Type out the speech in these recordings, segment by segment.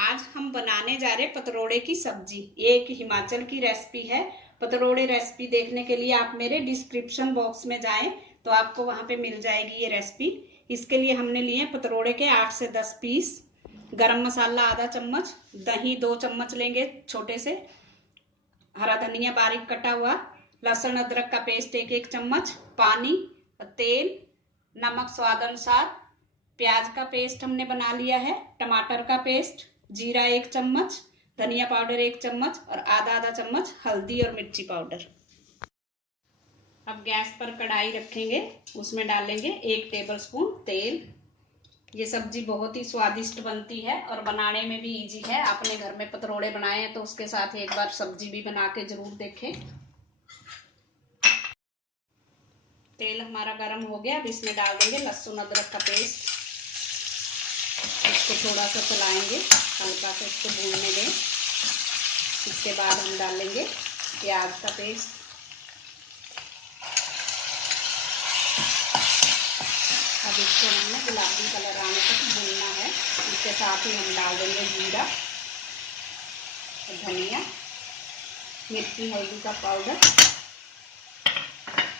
आज हम बनाने जा रहे पतरोड़े की सब्जी। ये एक हिमाचल की रेसिपी है। पतरोड़े रेसिपी देखने के लिए आप मेरे डिस्क्रिप्शन बॉक्स में जाएं तो आपको वहां पे मिल जाएगी ये रेसिपी। इसके लिए हमने लिए पतरोड़े के 8 से 10 पीस, गरम मसाला आधा चम्मच, दही 2 चम्मच लेंगे छोटे से, हरा धनिया बारीक कटा हुआ, लहसुन अदरक का पेस्ट एक चम्मच, पानी, तेल, नमक स्वाद अनुसार, प्याज का पेस्ट हमने बना लिया है, टमाटर का पेस्ट, जीरा 1 चम्मच, धनिया पाउडर 1 चम्मच और आधा चम्मच हल्दी और मिर्ची पाउडर। अब गैस पर कढ़ाई रखेंगे, उसमें डालेंगे 1 टेबलस्पून तेल। ये सब्जी बहुत ही स्वादिष्ट बनती है और बनाने में भी इजी है। आपने घर में पतरोड़े बनाए हैं तो उसके साथ एक बार सब्जी भी बना के जरूर देखें। तेल हमारा गर्म हो गया। अब इसमें डाल देंगे लहसुन अदरक का पेस्ट। इसको थोड़ा सा चलाएंगे, हल्का सा इसको भूनने दें। इसके बाद हम डालेंगे प्याज का पेस्ट। अब इसको हमने गुलाबी कलर आने तक भूनना है। इसके साथ ही हम डाल देंगे जीरा, धनिया, मिर्ची, हल्दी का पाउडर।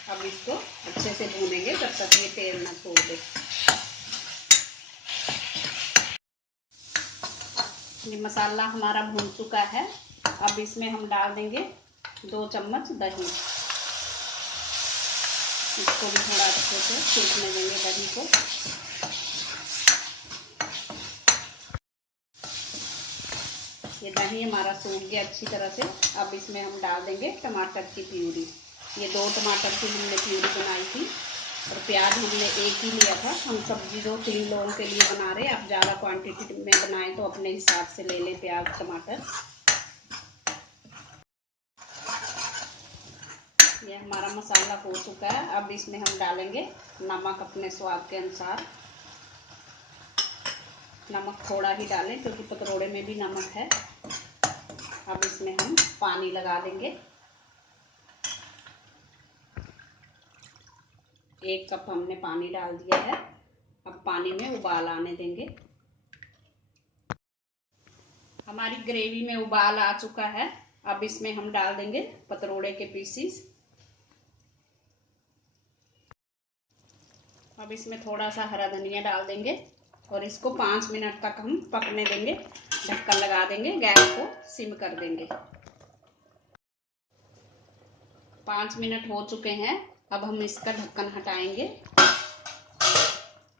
अब इसको अच्छे से भूनेंगे जब तक ये तेल ना छोड़ दे। ये मसाला हमारा भून चुका है। अब इसमें हम डाल देंगे 2 चम्मच दही। इसको भी थोड़ा अच्छे से सूखने देंगे दही को। ये दही हमारा सूख गया अच्छी तरह से। अब इसमें हम डाल देंगे टमाटर की प्यूरी। ये 2 टमाटर की हमने प्यूरी बनाई थी और प्याज हमने 1 ही लिया था। हम सब्जी 2-3 लोगों के लिए बना रहे हैं। आप ज़्यादा क्वांटिटी में बनाएं तो अपने हिसाब से ले लें प्याज टमाटर। ये हमारा मसाला हो चुका है। अब इसमें हम डालेंगे नमक अपने स्वाद के अनुसार। नमक थोड़ा ही डालें क्योंकि पतरोड़े में भी नमक है। अब इसमें हम पानी लगा देंगे। 1 कप हमने पानी डाल दिया है। अब पानी में उबाल आने देंगे। हमारी ग्रेवी में उबाल आ चुका है। अब इसमें हम डाल देंगे पतरोड़े के पीसीस। अब इसमें थोड़ा सा हरा धनिया डाल देंगे और इसको 5 मिनट तक हम पकने देंगे। ढक्कन लगा देंगे, गैस को सिम कर देंगे। 5 मिनट हो चुके हैं। अब हम इसका ढक्कन हटाएंगे।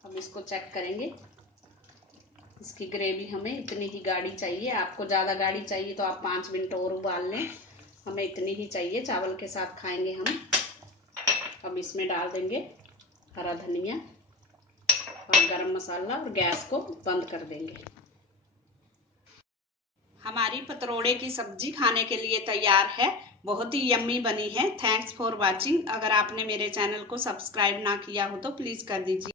अब इसको चेक करेंगे। इसकी ग्रेवी हमें इतनी ही गाढ़ी चाहिए। आपको ज़्यादा गाढ़ी चाहिए तो आप 5 मिनट और उबाल लें। हमें इतनी ही चाहिए, चावल के साथ खाएंगे हम। अब इसमें डाल देंगे हरा धनिया और गरम मसाला और गैस को बंद कर देंगे। हमारी पतरोड़े की सब्जी खाने के लिए तैयार है। बहुत ही यम्मी बनी है। Thanks for watching. अगर आपने मेरे चैनल को सब्सक्राइब ना किया हो तो प्लीज़ कर दीजिए।